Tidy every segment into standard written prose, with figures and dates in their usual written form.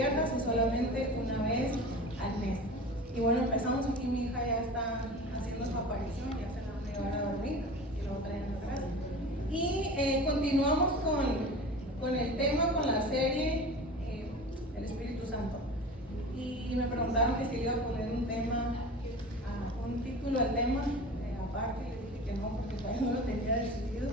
pierdas y solamente una vez al mes. Y bueno, empezamos aquí, mi hija ya está haciendo su aparición, ya se la van a llevar a dormir y luego traen atrás. Y continuamos con el tema, con la serie del Espíritu Santo. Y me preguntaron que si iba a poner un tema, un título al tema, aparte, le dije que no, porque todavía no lo tenía decidido.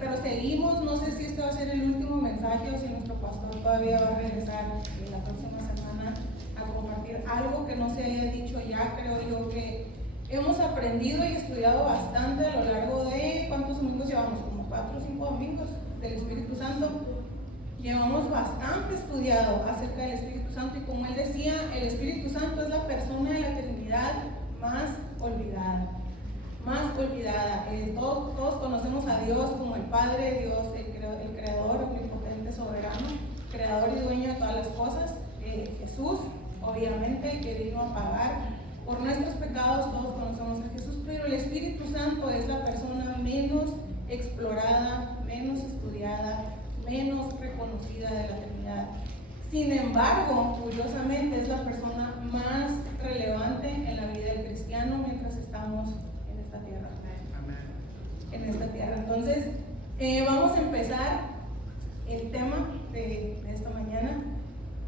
Pero seguimos, no sé si este va a ser el último mensaje o si nuestro pastor todavía va a regresar la próxima semana a compartir algo que no se haya dicho ya. Creo yo que hemos aprendido y estudiado bastante a lo largo de, ¿cuántos domingos llevamos? Como 4 o 5 domingos del Espíritu Santo. Llevamos bastante estudiado acerca del Espíritu Santo y como él decía, el Espíritu Santo es la persona de la Trinidad más olvidada. Todos conocemos a Dios como el Padre, Dios, el Creador, omnipotente, soberano, creador y dueño de todas las cosas. Jesús, obviamente, el que vino a pagar por nuestros pecados. Todos conocemos a Jesús, pero el Espíritu Santo es la persona menos explorada, menos estudiada, menos reconocida de la Trinidad. Sin embargo, curiosamente, es la persona más relevante en la vida del cristiano mientras estamos en esta tierra. Entonces, vamos a empezar el tema de esta mañana.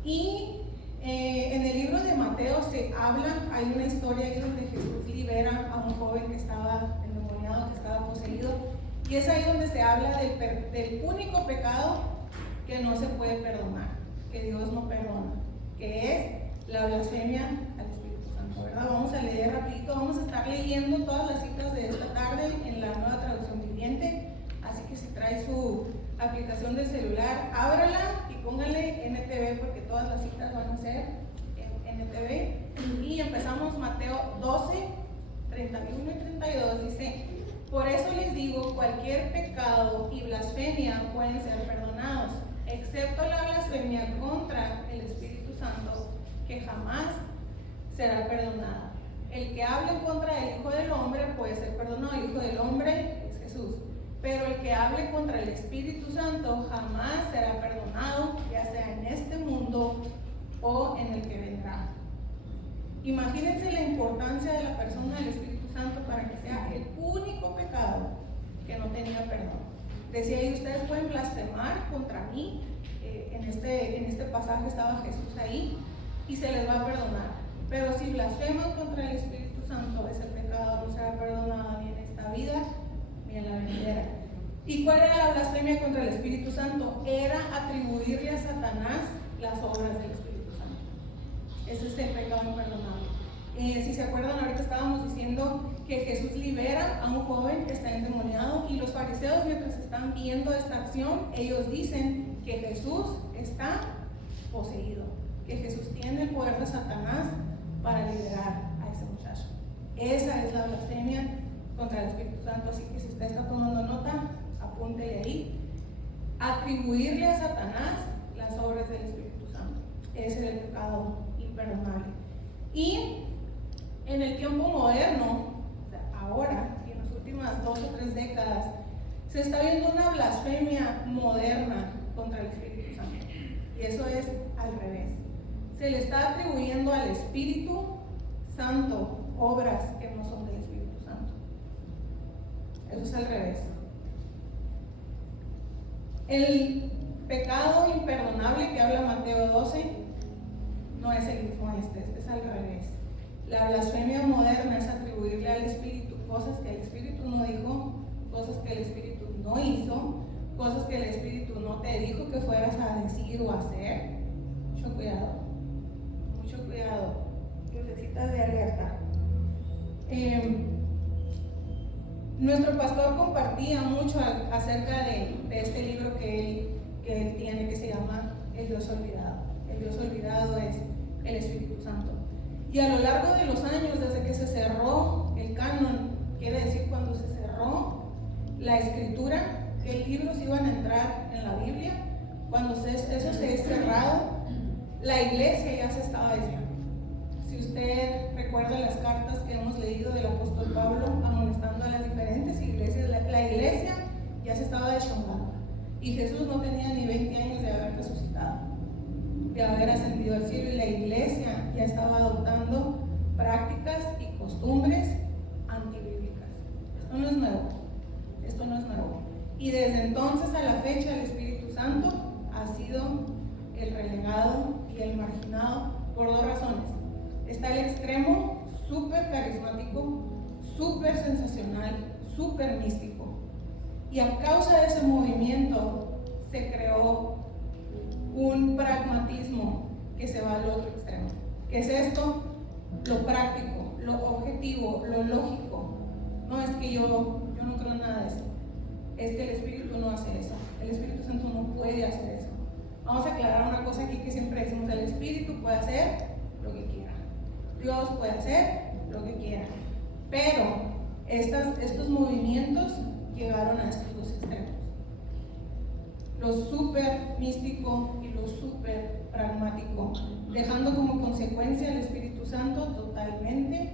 Y en el libro de Mateo se habla, hay una historia ahí donde Jesús libera a un joven que estaba endemoniado, que estaba poseído. Y es ahí donde se habla del único pecado que no se puede perdonar, que Dios no perdona, que es la blasfemia al Espíritu Santo, ¿verdad? Vamos a leer rapidito, vamos a estar leyendo todas las citas de esta tarde en la Nueva Traducción Viviente, así que si trae su aplicación de celular, ábrala y póngale NTV porque todas las citas van a ser en NTV. Y empezamos Mateo 12, 31 y 32, dice: por eso les digo, cualquier pecado y blasfemia pueden ser perdonados, excepto la blasfemia contra el Espíritu Santo, que jamás será perdonada. El que hable en contra del Hijo del Hombre puede ser perdonado. El Hijo del Hombre es Jesús. Pero el que hable contra el Espíritu Santo jamás será perdonado, ya sea en este mundo o en el que vendrá. Imagínense la importancia de la persona del Espíritu Santo para que sea el único pecado que no tenía perdón. Decía ahí, ustedes pueden blasfemar contra mí. En este pasaje estaba Jesús ahí y se les va a perdonar. Pero si blasfeman contra el Espíritu Santo, ese pecado no será perdonado ni en esta vida ni en la venidera. ¿Y cuál era la blasfemia contra el Espíritu Santo? Era atribuirle a Satanás las obras del Espíritu Santo. Ese es el pecado imperdonable. Si se acuerdan, ahorita estábamos diciendo que Jesús libera a un joven que está endemoniado y los fariseos, mientras están viendo esta acción, ellos dicen que Jesús está poseído, que Jesús tiene el poder de Satanás para liberar a ese muchacho. Esa es la blasfemia contra el Espíritu Santo, así que si usted está tomando nota, apúntele ahí. Atribuirle a Satanás las obras del Espíritu Santo. Ese es el pecado imperdonable. Y en el tiempo moderno, o sea, ahora, y en las últimas 2 o 3 décadas, se está viendo una blasfemia moderna contra el Espíritu Santo. Y eso es al revés. Se le está atribuyendo al Espíritu Santo obras que no son del Espíritu Santo. Eso es al revés. El pecado imperdonable que habla Mateo 12 no es el mismo este es al revés. La blasfemia moderna es atribuirle al Espíritu cosas que el Espíritu no dijo, cosas que el Espíritu no hizo, cosas que el Espíritu no te dijo que fueras a decir o hacer. Mucho cuidado, lucecitas de alerta. Nuestro pastor compartía mucho acerca de este libro que él tiene, que se llama El Dios Olvidado. El Dios Olvidado es el Espíritu Santo. Y a lo largo de los años, desde que se cerró el canon, quiere decir cuando se cerró la escritura, qué libros iban a entrar en la Biblia, cuando eso se es cerrado, la iglesia ya se estaba desviando. Si usted recuerda las cartas que hemos leído del apóstol Pablo amonestando a las diferentes iglesias, la iglesia ya se estaba deschongando. Y Jesús no tenía ni 20 años de haber resucitado. de haber ascendido al cielo y la iglesia ya estaba adoptando prácticas y costumbres antibíblicas. Esto no es nuevo, esto no es nuevo. Y desde entonces a la fecha el Espíritu Santo ha sido el relegado y el marginado por dos razones. Está el extremo súper carismático, súper sensacional, súper místico. Y a causa de ese movimiento se creó un pragmatismo que se va al otro extremo. ¿Qué es esto? Lo práctico, lo objetivo, lo lógico. No es que yo no creo en nada de eso. Es que el Espíritu no hace eso. El Espíritu Santo no puede hacer eso. Vamos a aclarar una cosa aquí que siempre decimos: el Espíritu puede hacer lo que quiera. Dios puede hacer lo que quiera. Pero estos movimientos llegaron a estos dos extremos. Lo súper místico y lo súper pragmático, dejando como consecuencia al Espíritu Santo totalmente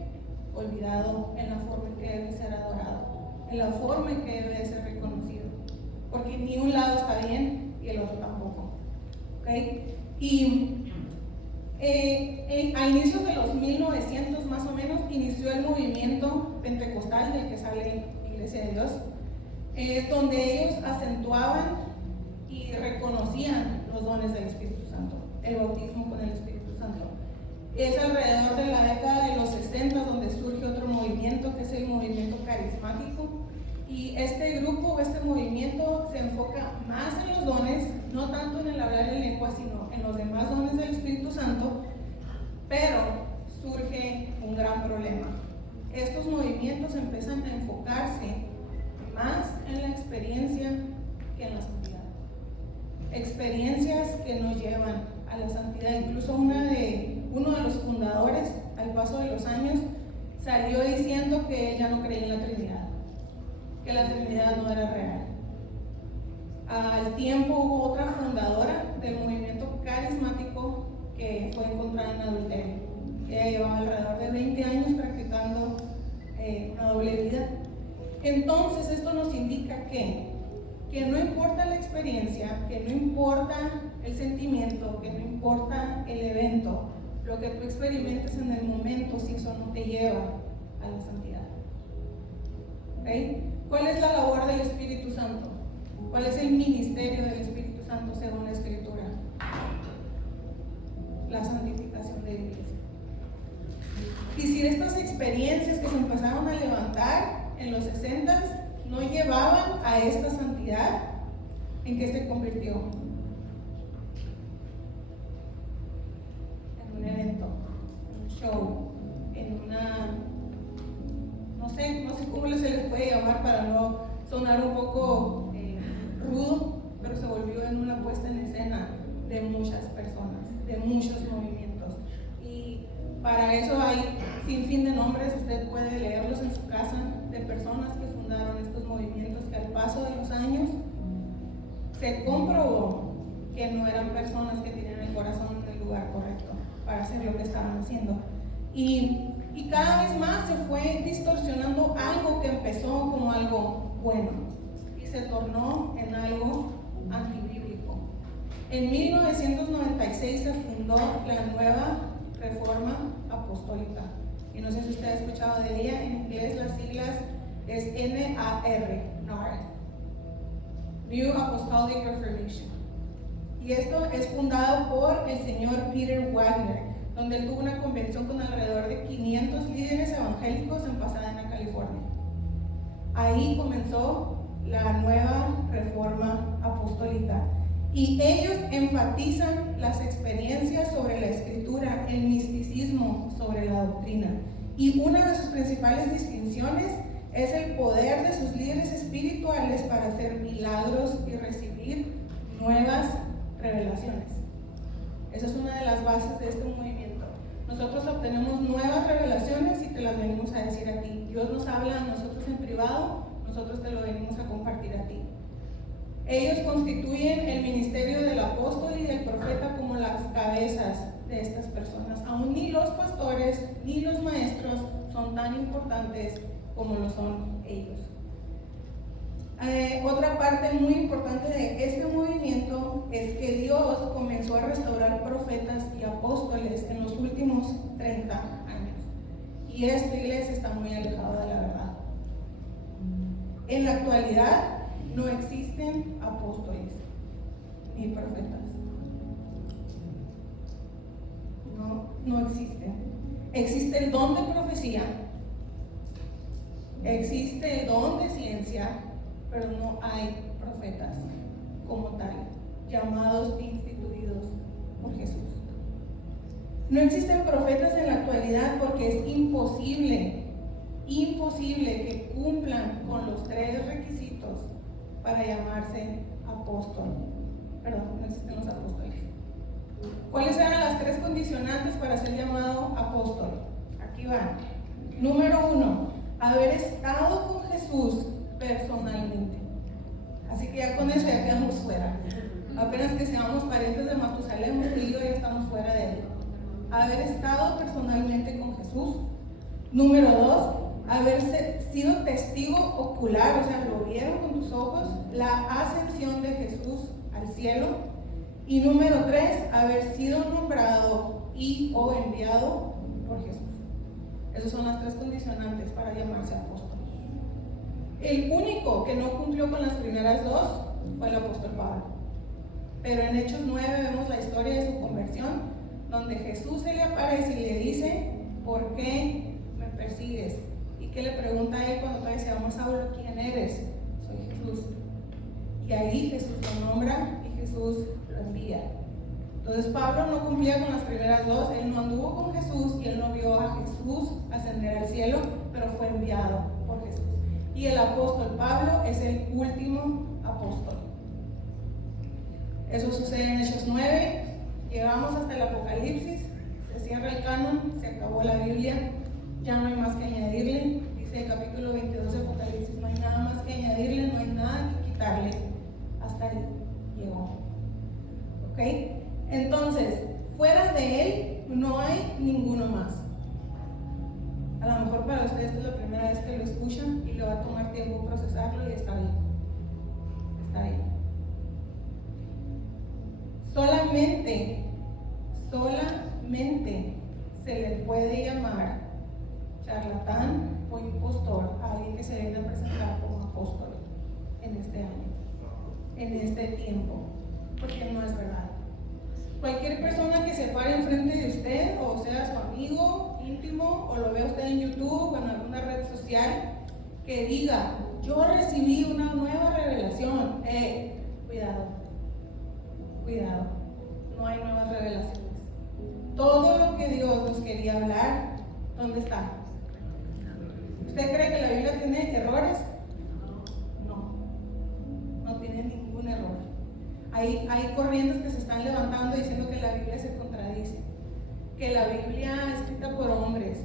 olvidado en la forma en que debe ser adorado, en la forma en que debe ser reconocido, porque ni un lado está bien y el otro tampoco. ¿Okay? Y a inicios de los 1900 más o menos inició el movimiento pentecostal del que sale Iglesia de Dios, donde ellos acentuaban y reconocían los dones del Espíritu Santo, el bautismo con el Espíritu Santo. Es alrededor de la década de los 60 donde surge otro movimiento, que es el movimiento carismático, y este grupo o este movimiento se enfoca más en los dones, no tanto en el hablar en lengua, sino en los demás dones del Espíritu Santo. Pero surge un gran problema. Estos movimientos empiezan a enfocarse más en la experiencia que en la santidad. Experiencias que nos llevan a la santidad. Incluso uno de los fundadores, al paso de los años, salió diciendo que él ya no creía en la Trinidad, que la Trinidad no era real. Al tiempo hubo otra fundadora del movimiento carismático que fue encontrada en adulterio. Ella llevaba alrededor de 20 años practicando una doble vida. Entonces esto nos indica que no importa la experiencia, que no importa el sentimiento, que no importa el evento, lo que tú experimentes en el momento, si eso no te lleva a la santidad. ¿Okay? ¿Cuál es la labor del Espíritu Santo? ¿Cuál es el ministerio del Espíritu Santo según la Escritura? La santificación de la iglesia. Y si estas experiencias que se empezaron a levantar en los 60s no llevaban a esta santidad, ¿en qué se convirtió? En un evento, en un show, en una... no sé cómo se les puede llamar para no sonar un poco rudo, pero se volvió en una puesta en escena de muchas personas, de muchos movimientos. Y para eso hay sin fin de nombres, usted puede leerlos en su casa, de personas que fundaron estos movimientos que al paso de los años se comprobó que no eran personas que tenían el corazón en el lugar correcto para hacer lo que estaban haciendo. Y cada vez más se fue distorsionando algo que empezó como algo bueno y se tornó en algo antibíblico. En 1996 se fundó la nueva Reforma Apostólica. Y no sé si usted ha escuchado de ella, en inglés las siglas es NAR, New Apostolic Reformation. Y esto es fundado por el señor Peter Wagner, donde él tuvo una convención con alrededor de 500 líderes evangélicos en Pasadena, California. Ahí comenzó la nueva Reforma Apostólica. Y ellos enfatizan las experiencias sobre la Escritura, el misticismo sobre la doctrina. Y una de sus principales distinciones es el poder de sus líderes espirituales para hacer milagros y recibir nuevas revelaciones. Esa es una de las bases de este movimiento. Nosotros obtenemos nuevas revelaciones y te las venimos a decir a ti. Dios nos habla a nosotros en privado, nosotros te lo venimos a compartir a ti. Ellos constituyen el ministerio del apóstol y del profeta como las cabezas de estas personas. Aún ni los pastores ni los maestros son tan importantes como lo son ellos. Otra parte muy importante de este movimiento es que Dios comenzó a restaurar profetas Y esta iglesia está muy alejada de la verdad. En la actualidad no existen apóstoles ni profetas. No existen. Existe el don de profecía, existe el don de ciencia, pero no hay profetas como tal, llamados e instituidos por Jesús. No existen profetas en la actualidad porque es imposible que cumplan con los 3 requisitos para llamarse apóstol. Perdón, no existen los apóstoles. ¿Cuáles eran las 3 condicionantes para ser llamado apóstol? Aquí van. Número 1, haber estado con Jesús personalmente. Así que ya con eso ya quedamos fuera. Apenas que seamos parientes de Matusalén, usted y yo ya estamos fuera de él. Haber estado personalmente con Jesús. Número 2, haber sido testigo ocular, o sea, lo vieron con tus ojos, la ascensión de Jesús al cielo. Y número 3, haber sido nombrado y o enviado por Jesús. Esas son las 3 condicionantes para llamarse apóstol. El único que no cumplió con las primeras 2 fue el apóstol Pablo. Pero en Hechos 9 vemos la historia de su conversión, donde Jesús se le aparece y le dice: ¿por qué me persigues? Y que le pregunta a él cuando todavía se llama Saulo: ¿quién eres? Soy Jesús. Y ahí Jesús lo nombra y Jesús lo envía. Entonces Pablo no cumplía con las primeras 2, él no anduvo con Jesús y él no vio a Jesús ascender al cielo, pero fue enviado por Jesús. Y el apóstol Pablo es el último apóstol. Eso sucede en Hechos 9, llegamos hasta el Apocalipsis, se cierra el canon, se acabó la Biblia, ya no hay más que añadirle. Dice el capítulo 22 de Apocalipsis: no hay nada más que añadirle, no hay nada que quitarle. Hasta ahí llegó. ¿Ok? Entonces, fuera de él no hay ninguno más. A lo mejor para ustedes esta es la primera vez que lo escuchan y le va a tomar tiempo procesarlo, y está bien. Está bien. Solamente se le puede llamar charlatán o impostor a alguien que se viene a presentar como apóstol en este año, en este tiempo, porque no es verdad. Cualquier persona que se pare enfrente de usted, o sea su amigo íntimo, o lo vea usted en YouTube o en alguna red social, que diga: yo recibí una nueva revelación, cuidado, no hay nuevas revelaciones. Todo lo que Dios nos quería hablar, ¿dónde está? ¿Usted cree que la Biblia tiene errores? No tiene ningún error. Hay corrientes que se están levantando diciendo que la Biblia se contradice, que la Biblia es escrita por hombres,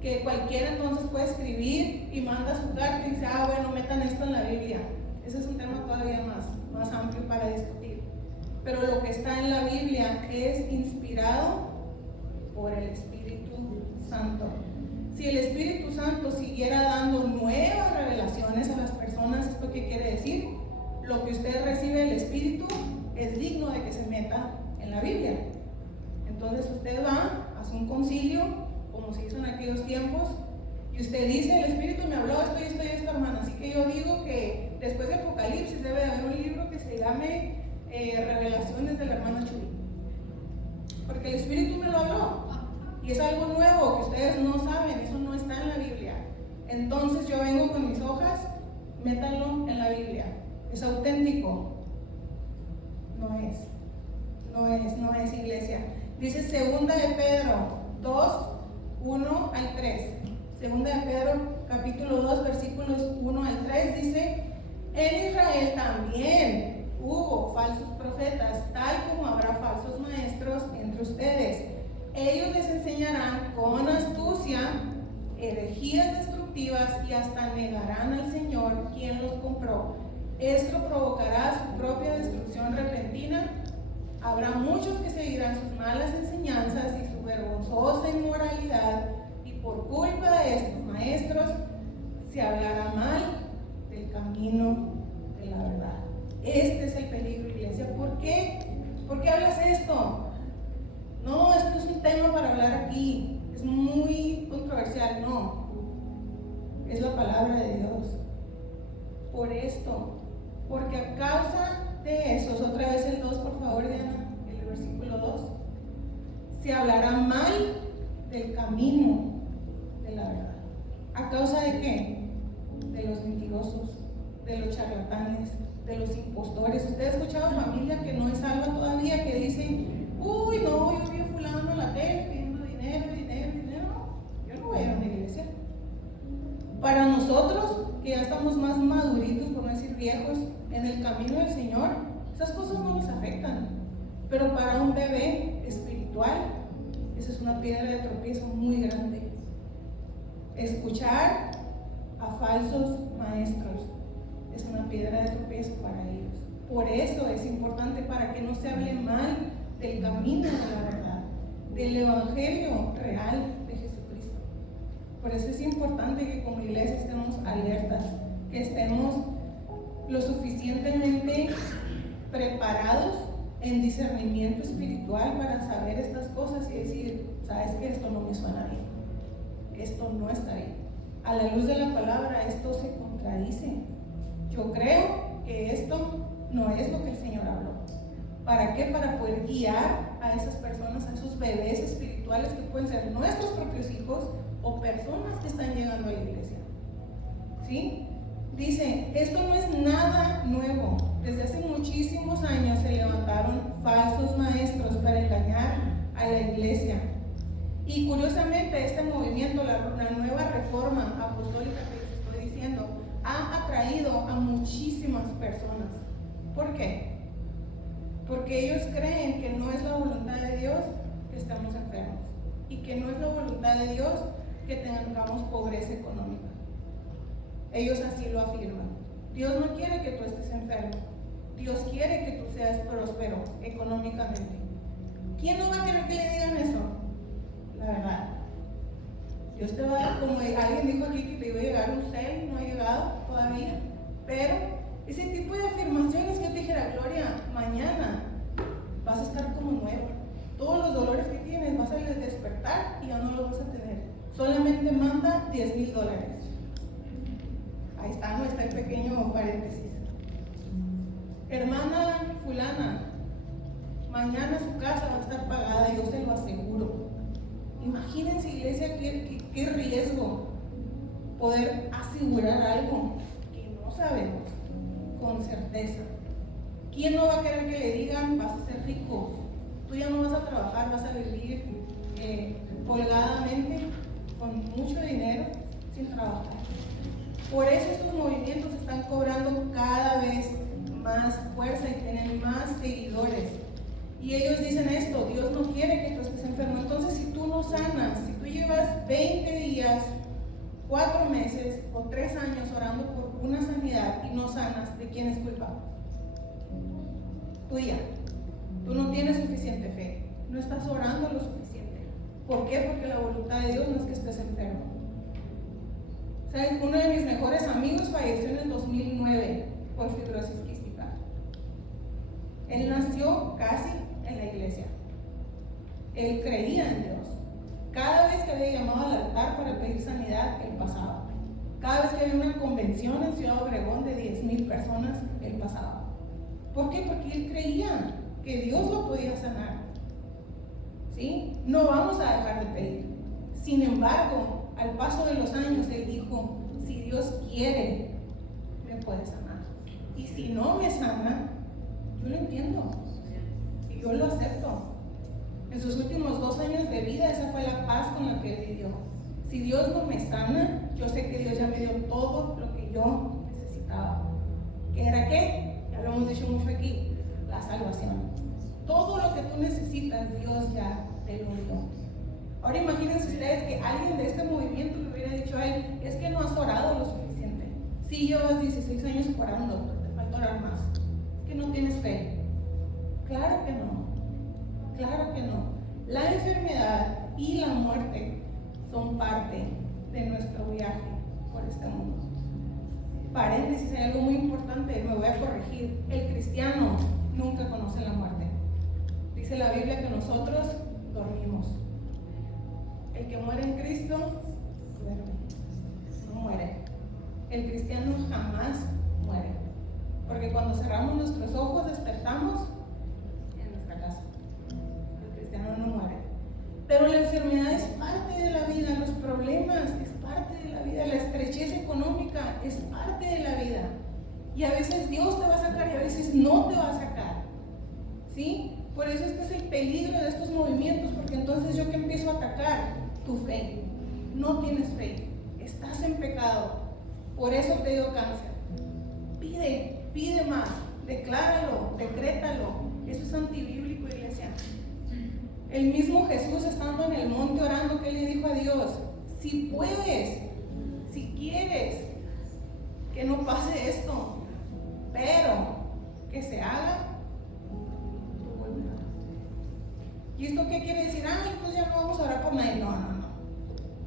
que cualquiera entonces puede escribir y manda su carta y dice: bueno, metan esto en la Biblia. Ese es un tema todavía más amplio para discutir. Pero lo que está en la Biblia es inspirado por el Espíritu Santo. Si el Espíritu Santo siguiera dando nuevas revelaciones a las personas, ¿esto qué quiere decir? Lo que usted recibe del Espíritu es digno de que se meta en la Biblia. Entonces usted va, hace un concilio, como se hizo en aquellos tiempos, y usted dice: el Espíritu me habló esto y esto, hermana. Así que yo digo que después de Apocalipsis debe de haber un libro que se llame Revelaciones de la hermana Chuy, porque el Espíritu me lo habló y es algo nuevo que ustedes no saben, eso no está en la Biblia. Entonces yo vengo con mis hojas, métanlo en la Biblia. ¿Es auténtico? No es, iglesia. Dice 2 de Pedro 2, 1 al 3. 2 de Pedro capítulo 2 versículos 1 al 3 dice: en Israel también hubo falsos profetas, tal como habrá falsos maestros entre ustedes. Ellos les enseñarán con astucia herejías destructivas y hasta negarán al Señor quien los compró. Esto provocará su propia destrucción repentina. Habrá muchos que seguirán sus malas enseñanzas y su vergonzosa inmoralidad, y por culpa de estos maestros se hablará mal del camino de la verdad. Este es el peligro, iglesia. ¿Por qué? ¿Por qué hablas esto? No, esto es un tema para hablar aquí. Es muy controversial. no, es la palabra de Dios. Por esto, porque a causa de eso, otra vez el 2, por favor, Diana, el versículo 2, se hablará mal del camino de la verdad. ¿A causa de qué? De los mentirosos, de los charlatanes, de los impostores. ¿Usted ha escuchado familia que no es salva todavía, que dicen, uy, no, yo vi a fulano en la tele pidiendo dinero? Yo no voy a ir a una iglesia. Para nosotros, que ya estamos más maduritos, por no decir viejos, en el camino del Señor, esas cosas no nos afectan. Pero para un bebé espiritual, esa es una piedra de tropiezo muy grande. Escuchar a falsos maestros es una piedra de tropiezo para ellos. Por eso es importante, para que no se hable mal del camino de la verdad, del evangelio real de Jesucristo. Por eso es importante que como iglesia estemos alertas, que estemos lo suficientemente preparados en discernimiento espiritual para saber estas cosas y decir, sabes que esto no me suena bien, esto no está bien. A la luz de la palabra esto se contradice. Yo creo que esto no es lo que el Señor habló. ¿Para qué? Para poder guiar a esas personas, a esos bebés espirituales que pueden ser nuestros propios hijos o personas que están llegando a la iglesia. ¿Sí? Dice, esto no es nada nuevo. Desde hace muchísimos años se levantaron falsos maestros para engañar a la iglesia. Y curiosamente este movimiento, la nueva reforma apostólica que les estoy diciendo, ha atraído a muchísimas personas. ¿Por qué? Porque ellos creen que no es la voluntad de Dios que estemos enfermos y que no es la voluntad de Dios que tengamos pobreza económica. Ellos así lo afirman. Dios no quiere que tú estés enfermo. Dios quiere que tú seas próspero económicamente. ¿Quién no va a querer que le digan eso? La verdad. Dios te va a dar, como alguien dijo aquí que te iba a llegar un cel, no ha llegado todavía, pero ese tipo de afirmaciones que yo te dijera, Gloria, mañana vas a estar como nuevo. Todos los dolores que tienes vas a despertar y ya no los vas a tener. Solamente manda $10,000. Ahí está, no está el pequeño paréntesis. Hermana fulana, mañana su casa va a estar pagada, yo se lo aseguro. Imagínense, iglesia, qué riesgo poder asegurar algo que no sabemos con certeza. ¿Quién no va a querer que le digan, vas a ser rico? Tú ya no vas a trabajar, vas a vivir holgadamente, con mucho dinero, sin trabajar. Por eso estos movimientos están cobrando cada vez más fuerza y tienen más seguidores. Y ellos dicen esto, Dios no quiere que tú estés enfermo. Entonces, si tú no sanas, si tú llevas 20 días, 4 meses o 3 años orando por una sanidad y no sanas, ¿de quién es culpa? Tuya. Tú no tienes suficiente fe, no estás orando lo suficiente. ¿Por qué? Porque la voluntad de Dios no es que estés enfermo. ¿Sabes? Uno de mis mejores amigos falleció en el 2009 por fibrosis quística. Él nació casi en la iglesia. Él creía en Dios. Cada vez que había llamado al altar para pedir sanidad, él pasaba. Cada vez que había una convención en Ciudad Obregón de 10,000 personas, él pasaba. ¿Por qué? Porque él creía que Dios lo podía sanar. ¿Sí? No vamos a dejar de pedir. Sin embargo, al paso de los años, él dijo, si Dios quiere, me puede sanar. Y si no me sana, yo lo entiendo. Y yo lo acepto. En sus últimos 2 años de vida, esa fue la paz con la que él vivió. Si Dios no me sana, yo sé que Dios ya me dio todo lo que yo necesitaba. ¿Qué era qué? Ya lo hemos dicho mucho aquí, la salvación. Todo lo que tú necesitas, Dios ya te lo dio. Ahora imagínense ustedes que alguien de este movimiento le hubiera dicho a él, es que no has orado lo suficiente. Sí, llevas 16 años orando, pero te falta orar más. Es que no tienes fe. Claro que no. Claro que no. La enfermedad y la muerte son parte de nuestro viaje por este mundo. Paréntesis, hay algo muy importante, me voy a corregir. El cristiano nunca conoce la muerte. Dice la Biblia que nosotros dormimos. El que muere en Cristo duerme, no muere. El cristiano jamás muere, porque cuando cerramos nuestros ojos despertamos en nuestra casa. El cristiano no muere. Pero la enfermedad es parte de la vida, los problemas es parte de la vida, la estrechez económica es parte de la vida. Y a veces Dios te va a sacar y a veces no te va a sacar. ¿Sí? Por eso este es el peligro de estos movimientos, porque entonces yo que empiezo a atacar tu fe. No tienes fe, estás en pecado, por eso te dio cáncer. Pide más, decláralo, decrétalo. Eso es antibíblico, iglesia. El mismo Jesús, estando en el monte orando, ¿qué le dijo a Dios? Si puedes, si quieres, que no pase esto, pero que se haga tu voluntad. ¿Y esto qué quiere decir? Pues ya no vamos a orar por nadie. No.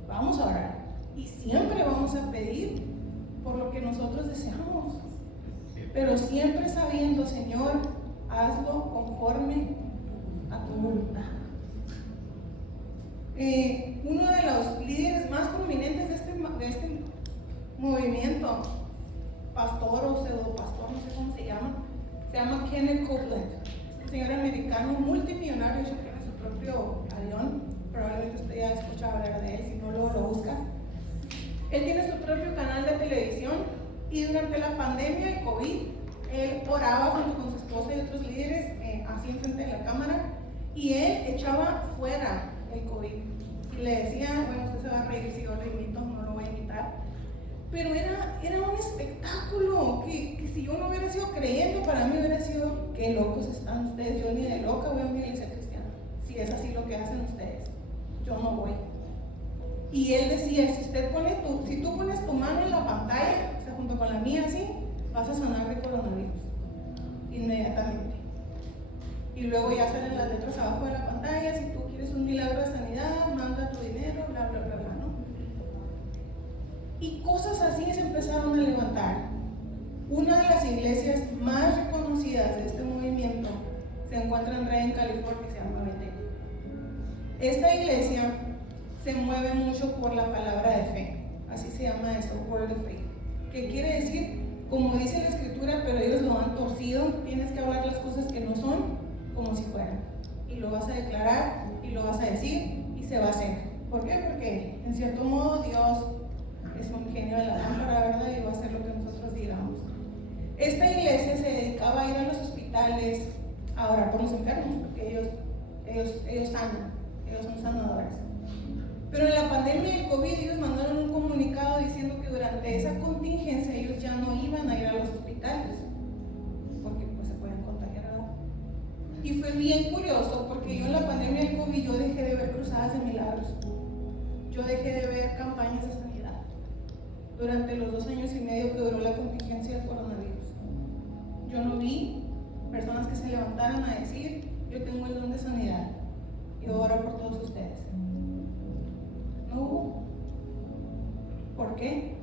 Vamos a orar. Y siempre vamos a pedir por lo que nosotros deseamos. Pero siempre sabiendo, Señor, hazlo conforme a tu voluntad. Uno de los líderes más prominentes de este movimiento, pastor o pseudopastor, no sé cómo se llama Kenneth Copeland. Es un señor americano multimillonario, que tiene su propio avión. Probablemente usted ya ha escuchado hablar de él, si no lo busca. Él tiene su propio canal de televisión y durante la pandemia del COVID, él oraba junto con su esposa y otros líderes así enfrente de la cámara, y él echaba fuera el COVID. Y le decía, bueno, usted se va a reír si yo lo imito, no lo voy a imitar. Pero era un espectáculo que si yo no hubiera sido creyente, para mí hubiera sido, qué locos están ustedes. Yo ni de loca voy a una iglesia cristiana, si es así lo que hacen ustedes. Yo no voy. Y él decía, si tú pones tu mano en la pantalla, o sea, junto con la mía así, vas a sanar de coronavirus inmediatamente. Y luego ya salen las letras abajo de la pantalla: si tú quieres un milagro de sanidad, manda tu dinero, bla, bla, bla, bla, ¿no? Y cosas así se empezaron a levantar. Una de las iglesias más reconocidas de este movimiento se encuentra en Redding, California, y se llama Bethel. Esta iglesia se mueve mucho por la palabra de fe, así se llama eso, word of faith, que quiere decir, como dice la escritura, pero ellos lo han torcido, tienes que hablar las cosas que no son como si fueran, y lo vas a declarar y lo vas a decir y se va a hacer. ¿Por qué? Porque en cierto modo Dios es un genio de la lámpara, ¿verdad? Y va a hacer lo que nosotros digamos. Esta iglesia se dedicaba a ir a los hospitales a orar por los enfermos, porque ellos sanan, ellos son sanadores. Pero en la pandemia del COVID ellos mandaron un comunicado diciendo que durante esa contingencia ellos ya no iban a ir a los hospitales, porque pues se pueden contagiar, ¿verdad? Y fue bien curioso, porque yo en la pandemia del COVID yo dejé de ver cruzadas de milagros, yo dejé de ver campañas de sanidad durante los 2 años y medio que duró la contingencia del coronavirus. Yo no vi personas que se levantaran a decir, yo tengo el don de sanidad, yo oro por todos ustedes. No hubo. ¿Por qué?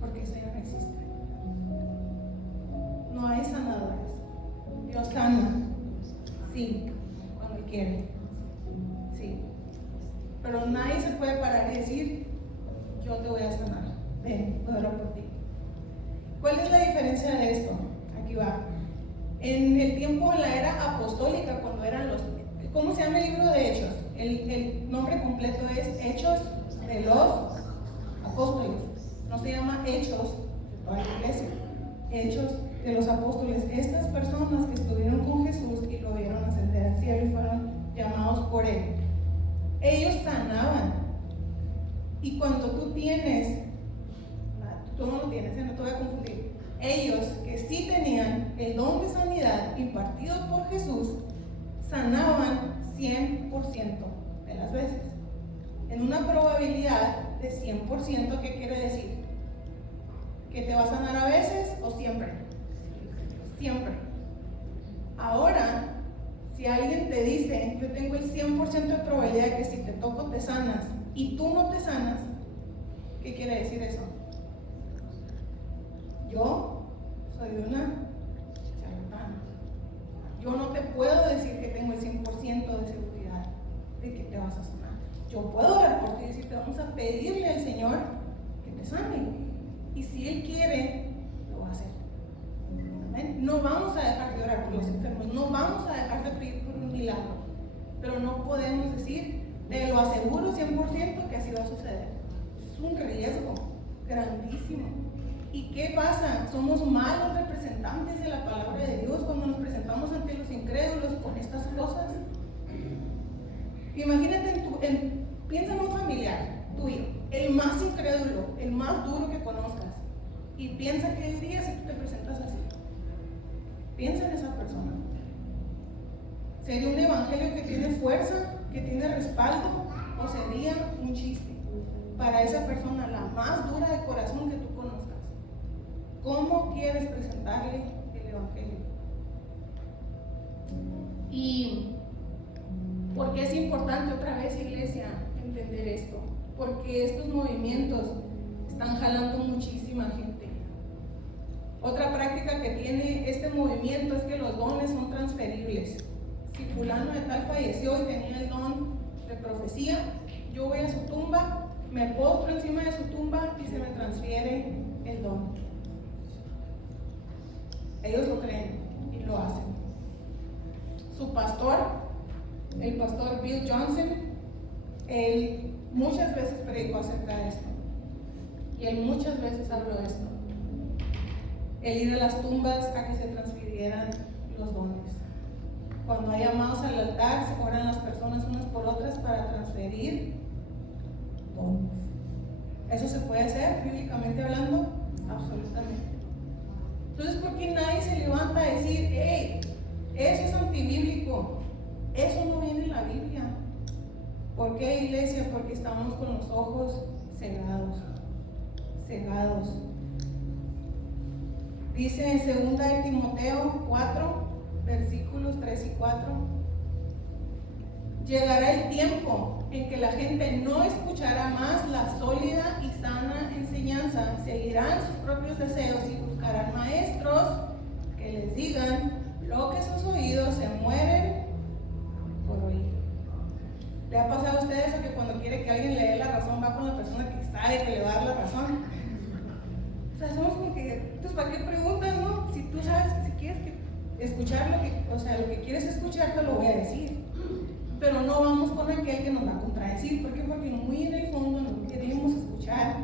Porque eso ya no existe. No hay sanadores. Dios sana, sí, cuando Él quiere, sí. Pero nadie se puede parar y decir, yo te voy a sanar, ven, voy a orar por ti. ¿Cuál es la diferencia de esto? Aquí va. En el tiempo de la era apostólica, cuando eran ¿cómo se llama el libro de Hechos? El nombre completo es Hechos de los Apóstoles. No se llama Hechos de toda la iglesia, Hechos de los Apóstoles. Estas personas que estuvieron con Jesús y lo vieron ascender al cielo y fueron llamados por Él, ellos sanaban. Y cuando tú no lo tienes, no te voy a confundir. Ellos que sí tenían el don de sanidad impartido por Jesús, sanaban 100% de las veces, en una probabilidad de 100%. ¿Qué quiere decir? ¿Que te va a sanar a veces o siempre? Siempre. Ahora, si alguien te dice, yo tengo el 100% de probabilidad de que si te toco te sanas, y tú no te sanas, ¿qué quiere decir eso? Yo soy una charlatana. Yo no te puedo decir que tengo el 100% de seguridad de que te vas a sanar. Yo puedo orar por ti y decirte, vamos a a pedirle al Señor que te sane. Y si Él quiere, lo va a hacer. ¿Amén? No vamos a dejar de orar por los enfermos, no vamos a dejar de pedir por un milagro, pero no podemos decir, te lo aseguro 100% que así va a suceder. Es un riesgo grandísimo. ¿Y qué pasa? Somos malos representantes de la palabra de Dios cuando nos presentamos ante los incrédulos con estas cosas. Imagínate, piensa en un familiar tuyo, el más incrédulo, el más duro que conozcas, y piensa qué dirías si tú te presentas así. Piensa en esa persona. ¿Sería un evangelio que tiene fuerza, que tiene respaldo, o sería un chiste para esa persona, la más dura de corazón que tú conozcas? ¿Cómo quieres presentarle el evangelio? Y ¿por qué es importante otra vez, iglesia, entender esto? Porque estos movimientos están jalando muchísima gente. Otra práctica que tiene este movimiento es que los dones son transferibles. Si fulano de tal falleció y tenía el don de profecía, yo voy a su tumba, me postro encima de su tumba y se me transfiere el don. Ellos lo creen y lo hacen. Su pastor, el pastor Bill Johnson, él muchas veces predicó acerca de esto. Y él muchas veces habló de esto. El ir a las tumbas a que se transfirieran los dones. Cuando hay llamados al altar, se oran las personas unas por otras para transferir dones. ¿Eso se puede hacer, bíblicamente hablando? Absolutamente. Entonces, ¿por qué nadie se levanta a decir, hey, eso es antibíblico? Eso no viene en la Biblia. ¿Por qué, iglesia? Porque estamos con los ojos cegados. Cegados. Dice en 2 Timoteo 4, versículos 3 y 4. Llegará el tiempo en que la gente no escuchará más la sólida y sana enseñanza, seguirán sus propios deseos y buscarán maestros que les digan lo que sus oídos se mueren por oír. ¿Le ha pasado a ustedes eso que cuando quiere que alguien le dé la razón va con la persona que sabe que le va a dar la razón? O sea, somos como que, entonces, ¿para qué preguntas, no? Si tú sabes que si quieres escuchar lo que quieres escuchar, te lo voy a decir. Pero no vamos con aquel que nos va a contradecir. ¿Por qué? Porque muy en el fondo no queremos escuchar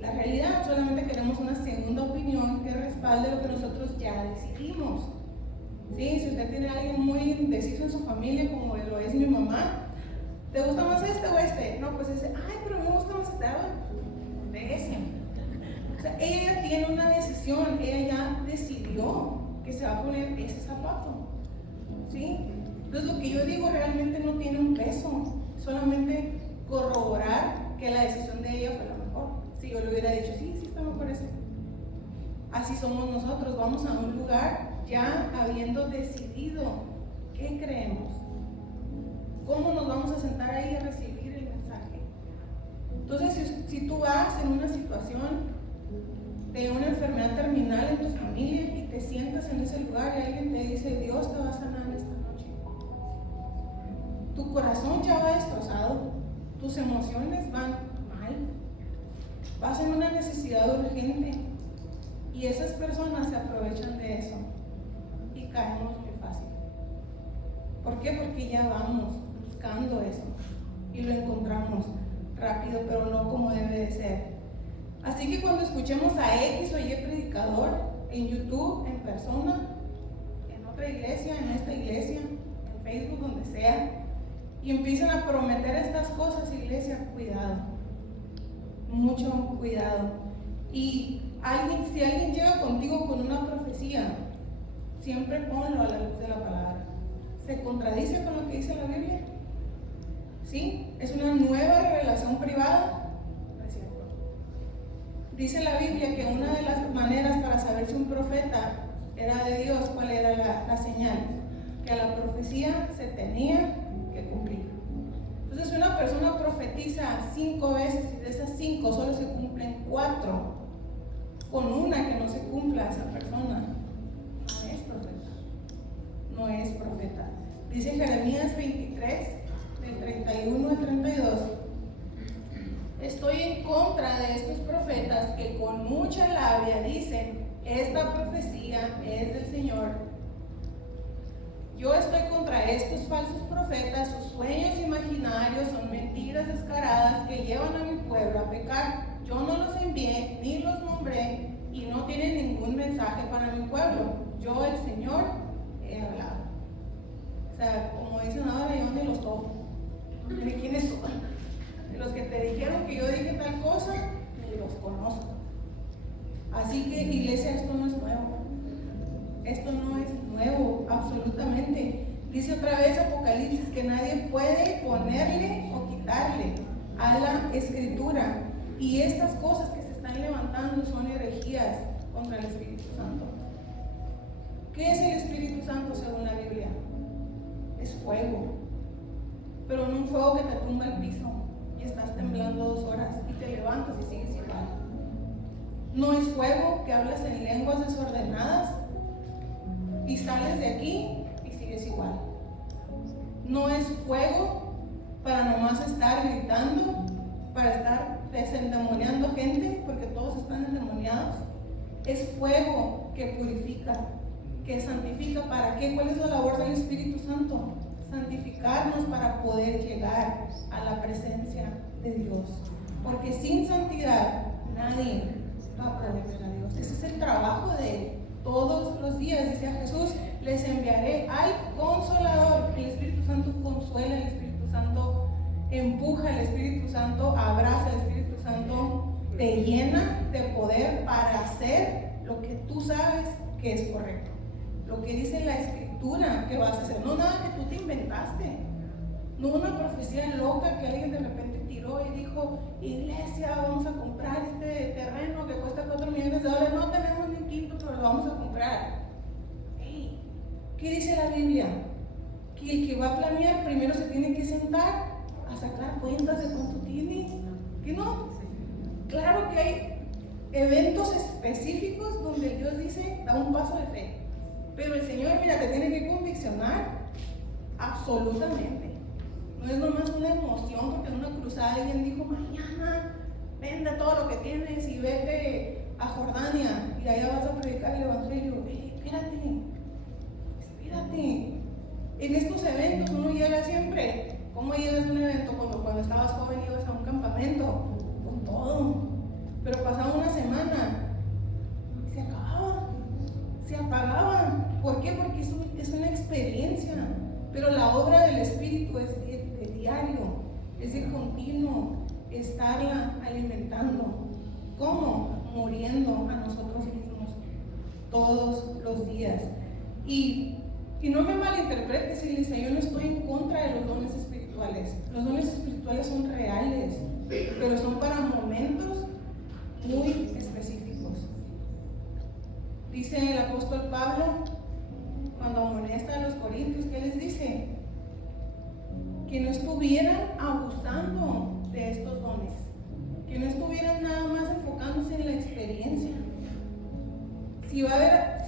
la realidad, solamente queremos una segunda opinión que respalde lo que nosotros ya decidimos. ¿Sí? Si usted tiene a alguien muy indeciso en su familia, como lo es mi mamá, ¿te gusta más este o este? No, pues ese, ay, pero me gusta más este, de ese. O sea, ella tiene una decisión, ella ya decidió que se va a poner ese zapato. ¿Sí? Entonces lo que yo digo realmente no tiene un peso, solamente corroborar que la decisión de ella fue la mejor. Si yo le hubiera dicho, sí, está mejor ese. Así somos nosotros, vamos a un lugar ya habiendo decidido qué creemos. ¿Cómo nos vamos a sentar ahí a recibir el mensaje? Entonces, si tú vas en una situación de una enfermedad terminal en tu familia y te sientas en ese lugar y alguien te dice, Dios te va a sanar esta noche, tu corazón ya va destrozado, tus emociones van mal, vas en una necesidad urgente y esas personas se aprovechan de eso y caemos muy fácil. ¿Por qué? Porque ya vamos buscando eso y lo encontramos rápido, pero no como debe de ser. Así que cuando escuchemos a X o Y predicador en YouTube, en persona, en otra iglesia, en esta iglesia, en Facebook, donde sea, y empiezan a prometer estas cosas, iglesia, cuidado, mucho cuidado. Y si alguien llega contigo con una profecía, siempre ponlo a la luz de la palabra. ¿Se contradice con lo que dice la Biblia? ¿Sí? ¿Es una nueva revelación privada? No es cierto. Dice la Biblia que una de las maneras para saber si un profeta era de Dios, ¿cuál era la señal? Que la profecía se tenía que cumplir. Entonces, si una persona profetiza 5 veces y de esas 5 solo se cumplen 4, con una que no se cumpla, esa persona no es profeta. No es profeta. Dice Jeremías 23, del 31 al 32. estoy en contra de estos profetas que con mucha labia dicen, esta profecía es del Señor. Yo estoy contra estos falsos profetas, sus sueños imaginarios son mentiras descaradas que llevan a mi pueblo a pecar. Yo no los envié ni los nombré y no tienen ningún mensaje para mi pueblo. Yo, el Señor, he hablado. O sea, como dicen ahora, yo ni los toco. Ni quiénes son. Los que te dijeron que yo dije tal cosa, ni los conozco. Así que, iglesia, esto no es nuevo. Esto no es nuevo, absolutamente. Dice otra vez Apocalipsis que nadie puede ponerle o quitarle a la Escritura. Y estas cosas que se están levantando son herejías contra el Espíritu Santo. ¿Qué es el Espíritu Santo según la Biblia? Es fuego, pero no un fuego que te tumba al piso y estás temblando 2 horas y te levantas y sigues igual. No es fuego que hablas en lenguas desordenadas y sales de aquí y sigues igual. No es fuego para nomás estar gritando, para estar desendemoniando gente, porque todos están endemoniados. Es fuego que purifica, que santifica. ¿Para qué? ¿Cuál es la labor del Espíritu Santo? Santificarnos para poder llegar a la presencia de Dios. Porque sin santidad nadie va a poder ver a Dios. Ese es el trabajo de Él. Todos los días, dice a Jesús, les enviaré al Consolador. El Espíritu Santo consuela, el Espíritu Santo empuja, el Espíritu Santo abraza, el Espíritu Santo te llena de poder para hacer lo que tú sabes que es correcto. Lo que dice la Escritura que vas a hacer, no nada que tú te inventaste, no una profecía loca que alguien de repente tiró y dijo, iglesia, vamos a comprar este terreno que cuesta $4 millones, no tenemos ni un quinto, pero lo vamos a comprar. Hey, ¿qué dice la Biblia? Que el que va a planear primero se tiene que sentar a sacar cuentas de cuánto tiene. ¿Qué no? Claro que hay eventos específicos donde Dios dice, da un paso de fe. Pero el Señor, mira, te tiene que conviccionar absolutamente. No es nomás una emoción porque en una cruzada alguien dijo, mañana vende todo lo que tienes y vete a Jordania y allá vas a predicar el Evangelio. Espérate. En estos eventos uno llega siempre. ¿Cómo llegas a un evento? Cuando estabas joven ibas a un campamento con todo. Pero pasaba una semana y se acababa, se apagaba. ¿Por qué? Porque es una experiencia. Pero la obra del Espíritu es de diario, es de continuo, estarla alimentando. ¿Cómo? Muriendo a nosotros mismos todos los días. Y no me malinterpretes, iglesia, yo no estoy en contra de los dones espirituales. Los dones espirituales son reales, pero son para momentos muy específicos. Dice el apóstol Pablo, cuando amonesta a los corintios, ¿qué les dice? Que no estuvieran abusando de estos dones, que no estuvieran nada más enfocándose en la experiencia. Si va a haber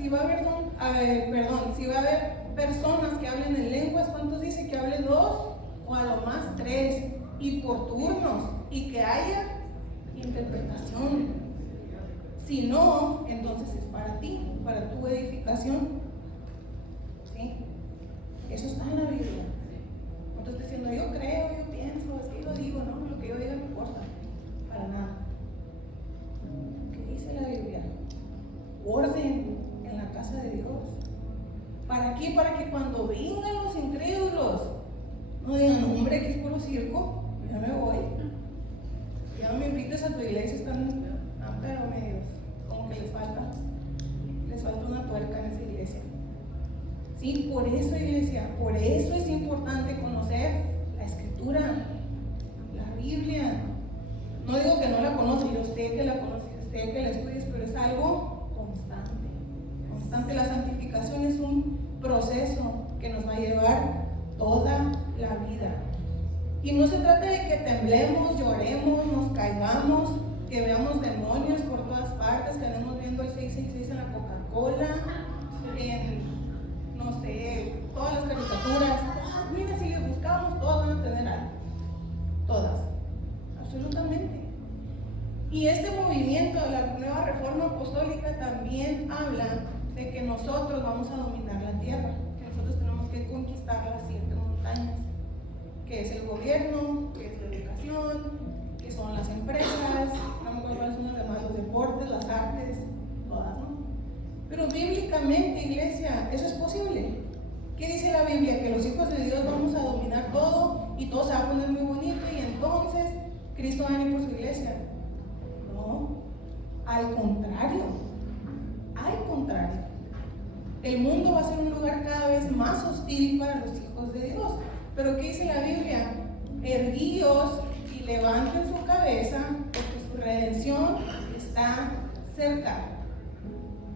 personas que hablen en lenguas, ¿cuántos dice que hable 2 o a lo más 3? Y por turnos, y que haya interpretación. Si no, entonces es para ti, para tu edificación. ¿Sí? Eso está en la Biblia. No te estoy diciendo yo creo, yo pienso, es que yo digo, no, lo que yo diga no importa, para nada. ¿Qué dice la Biblia? Orden en la casa de Dios. ¿Para qué? Para que cuando vengan los incrédulos no digan, hombre, que es puro circo, ya me voy. Ya me invites a tu iglesia, están pero medios, como que les falta una tuerca en esa iglesia. Sí, por eso, iglesia, por eso es importante conocer la Escritura, la Biblia. No digo que no la conoces, yo sé que la conoces, sé que la estudies, pero es algo constante. La santificación es un proceso que nos va a llevar toda la vida. Y no se trata de que temblemos, lloremos, nos caigamos, que veamos demonios por todas partes, que andemos viendo el 666 en la Coca-Cola, en, no sé, todas las caricaturas. Mira, si les buscamos, todas van a tener algo. Todas. Absolutamente. Y este movimiento de la nueva reforma apostólica también habla de que nosotros vamos a dominar la tierra, que nosotros tenemos que conquistar las 7 montañas, que es el gobierno, que es la educación, que son las empresas, no me acuerdo cuáles son las demás, los deportes, las artes, todas, ¿no? Pero bíblicamente, iglesia, ¿eso es posible? ¿Qué dice la Biblia? Que los hijos de Dios vamos a dominar todo y todo se va a poner muy bonito y entonces Cristo va a venir por su iglesia. No, al contrario. El mundo va a ser un lugar cada vez más hostil para los hijos de Dios. Pero ¿qué dice la Biblia? Erguíos y levanten su cabeza, porque su redención está cerca.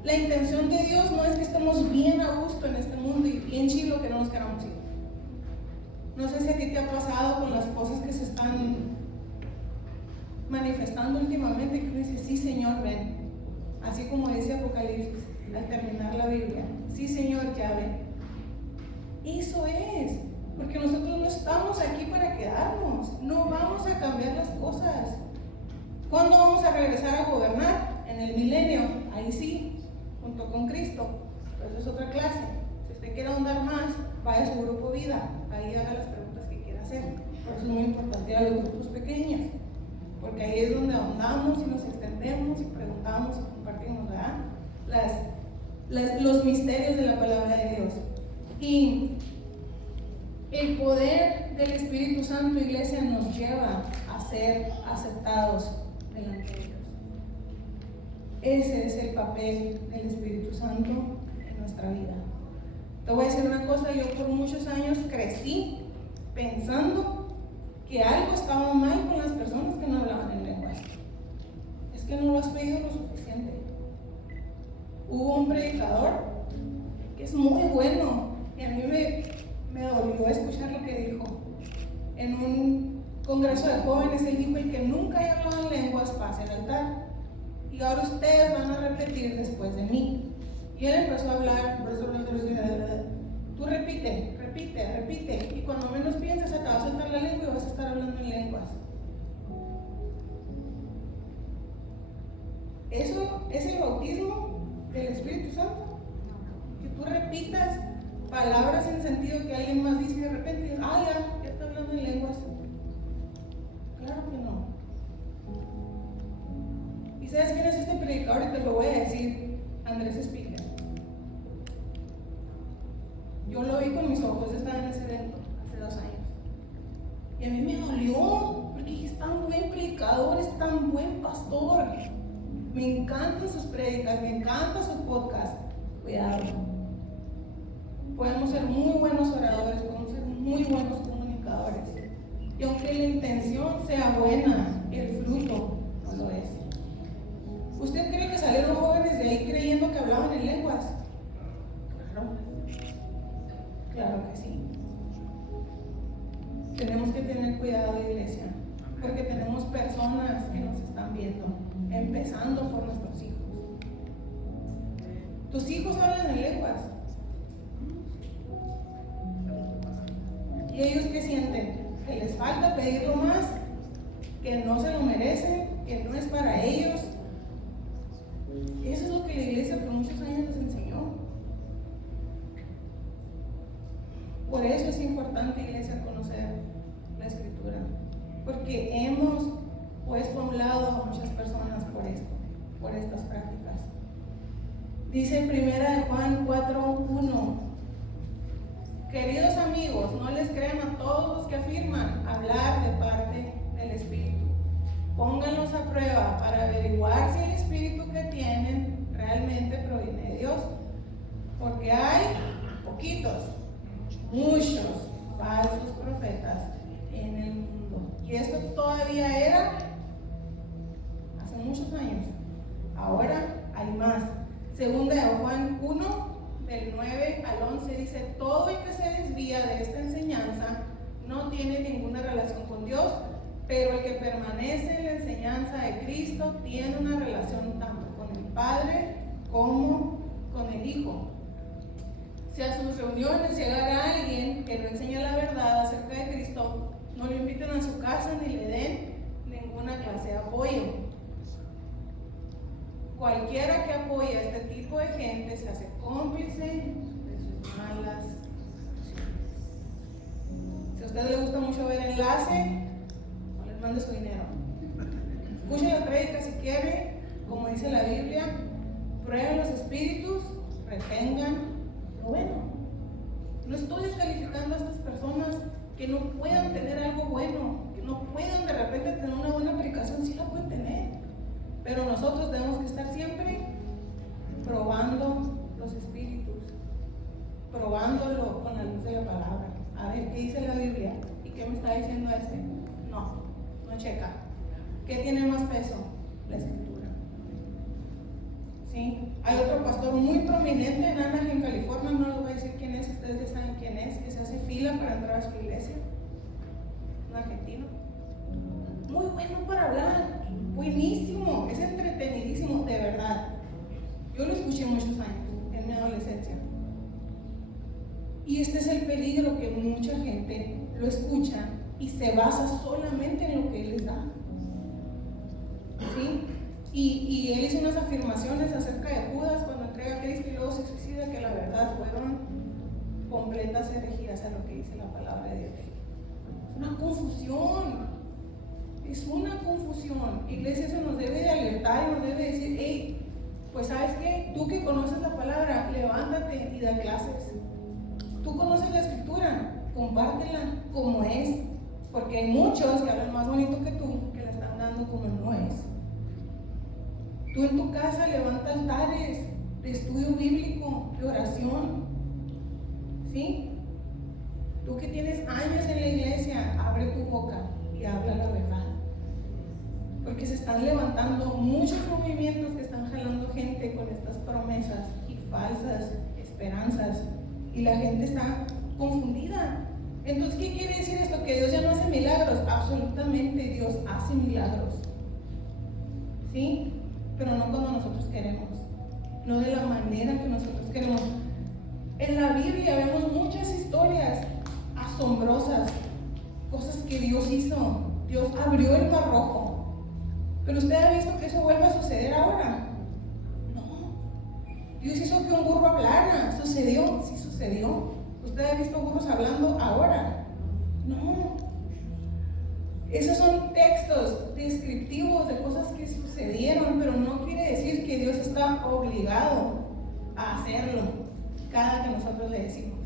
La intención de Dios no es que estemos bien a gusto en este mundo y bien chilo que no nos queramos ir. No sé si a ti te ha pasado con las cosas que se están manifestando últimamente, que uno dice, sí Señor, ven. Así como dice Apocalipsis al terminar la Biblia, sí Señor, ya ven. Eso es, porque nosotros no estamos aquí para quedarnos, no vamos a cambiar las cosas. ¿Cuándo vamos a regresar a gobernar? En el milenio, ahí sí, junto con Cristo, pero eso es otra clase. Si usted quiere ahondar más, vaya a su grupo vida, ahí haga las preguntas que quiera hacer. Por eso es muy importante a los grupos pequeños, porque ahí es donde ahondamos y nos extendemos y preguntamos y compartimos, ¿verdad? Los misterios de la palabra de Dios. Y el poder del Espíritu Santo, iglesia, nos lleva a ser aceptados delante de Dios. Ese es el papel del Espíritu Santo en nuestra vida. Te voy a decir una cosa, yo por muchos años crecí pensando que algo estaba mal con las personas que no hablaban en lenguas. Es que no lo has pedido lo suficiente. Hubo un predicador que es muy bueno y a mí me dolió escuchar lo que dijo. En un congreso de jóvenes, él dijo: el que nunca haya hablado en lenguas pase al altar. Y ahora ustedes van a repetir después de mí. Y él empezó a hablar, tú repite. Y cuando menos piensas, se te va a soltar la lengua y vas a estar hablando en lenguas. Eso es el bautismo del Espíritu Santo. Que tú repitas palabras en sentido que alguien más dice y de repente dices, ya está hablando en lenguas. Claro que no. ¿Y sabes quién es este predicador? Y te lo voy a decir, Andrés Speaker. Yo lo vi con mis ojos, estaba en ese evento hace 2 años. Y a mí me dolió, porque es tan buen predicador, es tan buen pastor. Me encantan sus prédicas, me encanta su podcast. Cuidado. Podemos ser muy buenos oradores, podemos ser muy buenos comunicadores. Y aunque la intención sea buena, el fruto no lo es. ¿Usted cree que salieron jóvenes de ahí creyendo que hablaban en lenguas? Claro que sí. Tenemos que tener cuidado, iglesia, porque tenemos personas que nos están viendo, empezando por nuestros hijos. ¿Tus hijos hablan en lenguas? ¿Y ellos qué sienten? ¿Que les falta pedirlo más? ¿Que no se lo merecen? ¿Que no es para ellos? Eso es lo que la iglesia por muchos años nos enseñó. Por eso es importante, iglesia, conocer la Escritura, porque hemos puesto a un lado a muchas personas por estas prácticas. Dice 1 Juan 4:1: queridos amigos, no les crean a todos los que afirman hablar de parte del Espíritu. Pónganlos a prueba para averiguar si el Espíritu que tienen realmente proviene de Dios, porque hay muchos falsos profetas en el mundo. Y esto todavía era hace muchos años. Ahora hay más. Segunda de Juan 1, del 9 al 11 dice: todo el que se desvía de esta enseñanza no tiene ninguna relación con Dios, pero el que permanece en la enseñanza de Cristo tiene una relación tanto con el Padre como con el Hijo. Si a sus reuniones llegara alguien que no enseña la verdad acerca de Cristo, no lo inviten a su casa ni le den ninguna clase de apoyo. cualquiera que apoya a este tipo de gente se hace cómplice de sus malas acciones. Si a usted le gusta mucho ver enlace, no les mande su dinero. Escuche la prédica si quiere, como dice la Biblia, prueben los espíritus, retengan lo bueno. No estoy descalificando a estas personas que no puedan tener algo bueno, que no puedan de repente tener una buena predicación, sí la pueden tener, pero nosotros tenemos que estar siempre probando los espíritus, probándolo con la luz de la palabra, a ver qué dice la Biblia y qué me está diciendo este. No checa. ¿Qué tiene más peso? La escritura. ¿Sí? Hay otro pastor muy prominente en Anaheim, California, no les voy a decir quién es, ustedes ya saben quién es, que se hace fila para entrar a su iglesia, un argentino, muy bueno para hablar, buenísimo, es entretenidísimo, de verdad. Yo lo escuché muchos años, en mi adolescencia, y este es el peligro, que mucha gente lo escucha y se basa solamente en lo que él les da. ¿Sí? Y él hizo unas afirmaciones acerca de Judas cuando entrega a Cristo y luego se suicida, que la verdad fueron completas herejías a lo que dice la palabra de Dios. Es una confusión. Iglesia, eso nos debe de alertar y nos debe de decir, hey, pues sabes qué, tú que conoces la palabra, levántate y da clases. Tú conoces la escritura, compártela como es, porque hay muchos que hablan más bonito que tú, que la están dando como no es. Tú en tu casa levanta altares de estudio bíblico, de oración, ¿sí? Tú que tienes años en la iglesia, abre tu boca y habla la verdad, porque se están levantando muchos movimientos que están jalando gente con estas promesas y falsas esperanzas, y la gente está confundida. Entonces, ¿qué quiere decir esto? ¿Que Dios ya no hace milagros? Absolutamente, Dios hace milagros, ¿sí? Pero no cuando nosotros queremos, no de la manera que nosotros queremos. En la Biblia vemos muchas historias asombrosas, cosas que Dios hizo. Dios abrió el mar rojo, pero usted ha visto que eso vuelva a suceder ahora. No. Dios hizo que un burro hablara. ¿Sucedió? Sí sucedió. ¿Usted ha visto burros hablando ahora? No. Esos son textos descriptivos de cosas que sucedieron, pero no quiere decir que Dios está obligado a hacerlo cada que nosotros le decimos.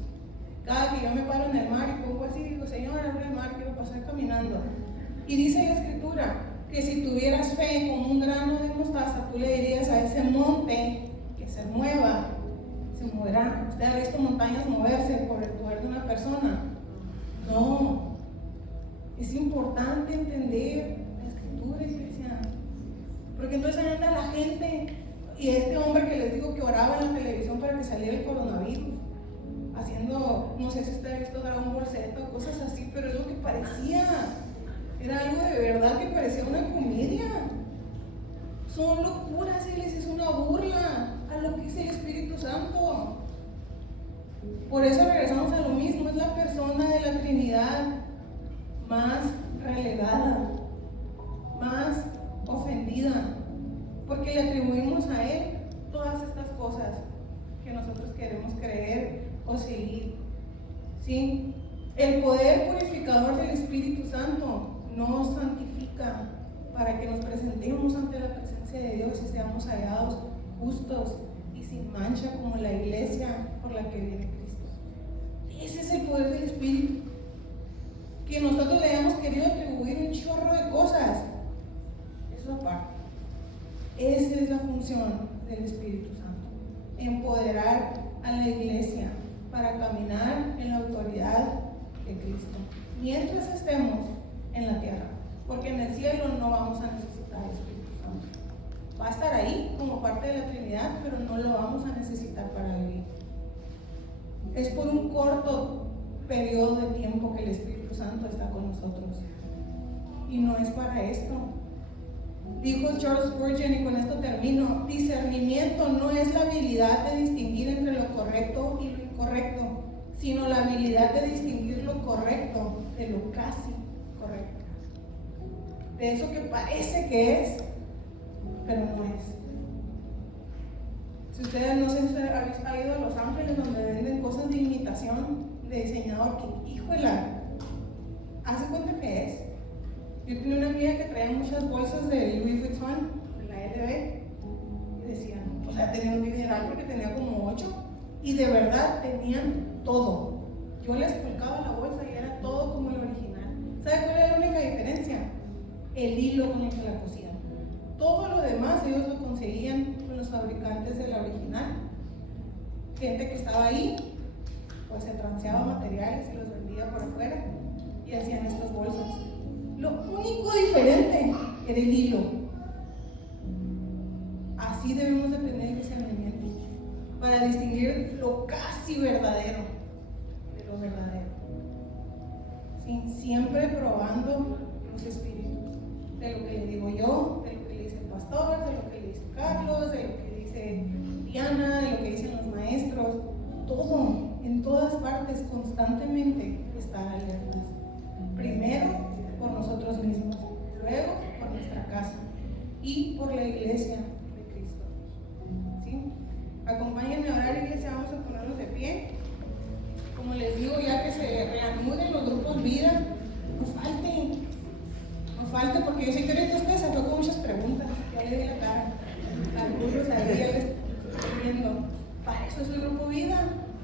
Cada que yo me paro en el mar y pongo así, digo, Señor, abre el mar, quiero pasar caminando. Y dice la Escritura que si tuvieras fe como un grano de mostaza, tú le dirías a ese monte que se mueva, se moverá. ¿Usted ha visto montañas moverse por el poder de una persona? No. Es importante entender la Escritura, iglesia, porque entonces ahí anda la gente, y este hombre que les digo que oraba en la televisión para que saliera el coronavirus, haciendo, no sé si usted ha visto Dragon Ball Z o cosas así, pero es lo que parecía, era algo de verdad que parecía una comedia. Son locuras, iglesia, es una burla a lo que es el Espíritu Santo. Por eso regresamos a lo mismo, es la persona de la Trinidad más relegada, más ofendida, porque le atribuimos a Él todas estas cosas que nosotros queremos creer o seguir, ¿sí? El poder purificador del Espíritu Santo nos santifica para que nos presentemos ante la presencia de Dios y seamos hallados justos y sin mancha como la iglesia por la que viene Cristo. Ese es el poder del Espíritu, que nosotros le hemos querido atribuir un chorro de cosas. Eso aparte. Esa es la función del Espíritu Santo, empoderar a la iglesia para caminar en la autoridad de Cristo mientras estemos en la tierra, porque en el cielo no vamos a necesitar el Espíritu Santo. Va a estar ahí como parte de la Trinidad, pero no lo vamos a necesitar para vivir. Es por un corto periodo de tiempo que el Espíritu Santo está con nosotros, y no es para esto. Dijo Charles Spurgeon, y con esto termino: discernimiento no es la habilidad de distinguir entre lo correcto y lo incorrecto, sino la habilidad de distinguir lo correcto de lo casi correcto, de eso que parece que es, pero no es. Si ustedes no sé si han ido a Los Ángeles, donde venden cosas de imitación de diseñador, que híjola, hace cuenta que es. Yo tenía una amiga que traía muchas bolsas de Louis Vuitton, de la LV, y decían, o sea, tenía un dineral porque tenía como 8, y de verdad tenían todo. Yo les colgaba la bolsa y era todo como el original. ¿Sabe cuál es la única diferencia? El hilo con el que la cosían. Todo lo demás ellos lo conseguían con los fabricantes de la original. Gente que estaba ahí, pues se transeaba materiales y los vendía por afuera y hacían estas bolsas. Lo único diferente era el hilo. Así debemos de tener el discernimiento para distinguir lo casi verdadero de lo verdadero. ¿Sí? Siempre probando los espíritus, de lo que le digo yo, de lo que le dice el pastor, de lo que le dice Carlos, de lo que dice Diana, de lo que dicen los maestros. Todo, en todas partes, constantemente estar alertas. Primero por nosotros mismos, luego por nuestra casa y por la iglesia de Cristo. ¿Sí? Acompáñenme a orar, iglesia, vamos a ponernos de pie. Como les digo, ya que se reanuden los grupos vida, no falte, porque yo sé que ahorita usted se fue con muchas preguntas, ya le di la cara, algunos ahí ya les estoy viendo. Para eso es el grupo vida,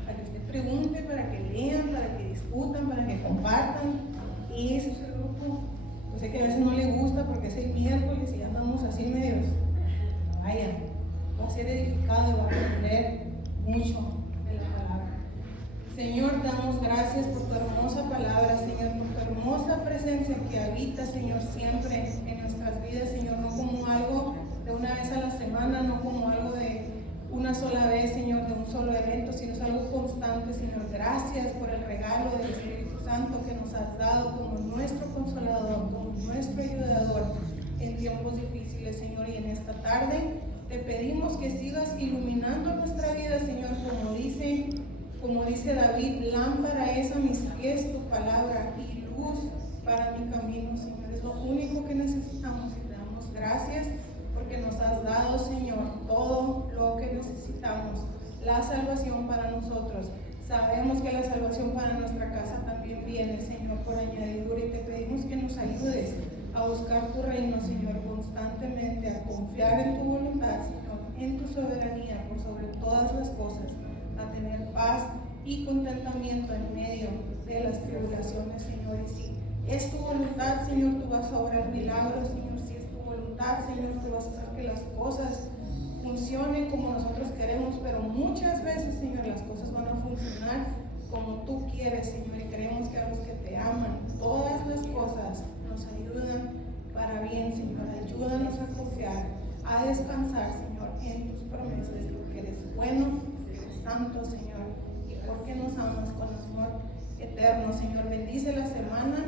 para que usted pregunte, para que lean, para que discutan, para que compartan. Y ese es el grupo. Yo sé que a veces no le gusta porque es el miércoles y ya andamos así medios. Vaya, va a ser edificado y va a aprender mucho de la palabra. Señor, damos gracias por tu hermosa palabra, Señor, por tu hermosa presencia que habita, Señor, siempre en nuestras vidas, Señor, no como algo de una vez a la semana, no como algo de una sola vez, Señor, de un solo evento, sino es algo constante, Señor. Gracias por el regalo del Espíritu Santo que nos has dado como nuestro consolador, como nuestro ayudador en tiempos difíciles, Señor. Y en esta tarde te pedimos que sigas iluminando nuestra vida, Señor, como dice David, lámpara es a mis pies tu palabra y luz para mi camino, Señor. Es lo único que necesitamos y te damos gracias porque nos has dado, Señor, todo lo que necesitamos, la salvación para nosotros. Sabemos que la salvación para nuestra casa también viene, Señor, por añadidura, y te pedimos que nos ayudes a buscar tu reino, Señor, constantemente, a confiar en tu voluntad, Señor, en tu soberanía, por sobre todas las cosas, a tener paz y contentamiento en medio de las tribulaciones, Señor. Y si es tu voluntad, Señor, tú vas a obrar milagros, Señor. Si es tu voluntad, Señor, tú vas a hacer que las cosas funcionen como nosotros queremos, pero muchas veces, Señor, las cosas van a funcionar como tú quieres, Señor, y creemos que a los que te aman, todas las cosas nos ayudan para bien, Señor. Ayúdanos a confiar, a descansar, Señor, en tus promesas, porque eres bueno, eres santo, Señor, y porque nos amas con amor eterno, Señor. Bendice la semana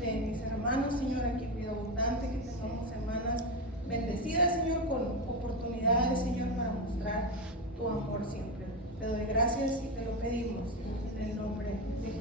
de mis hermanos, Señor. Aquí pido abundante que tengamos semanas bendecidas, Señor, con oportunidades, Señor, para mostrar tu amor siempre. Te doy gracias y te lo pedimos en el nombre de Jesús.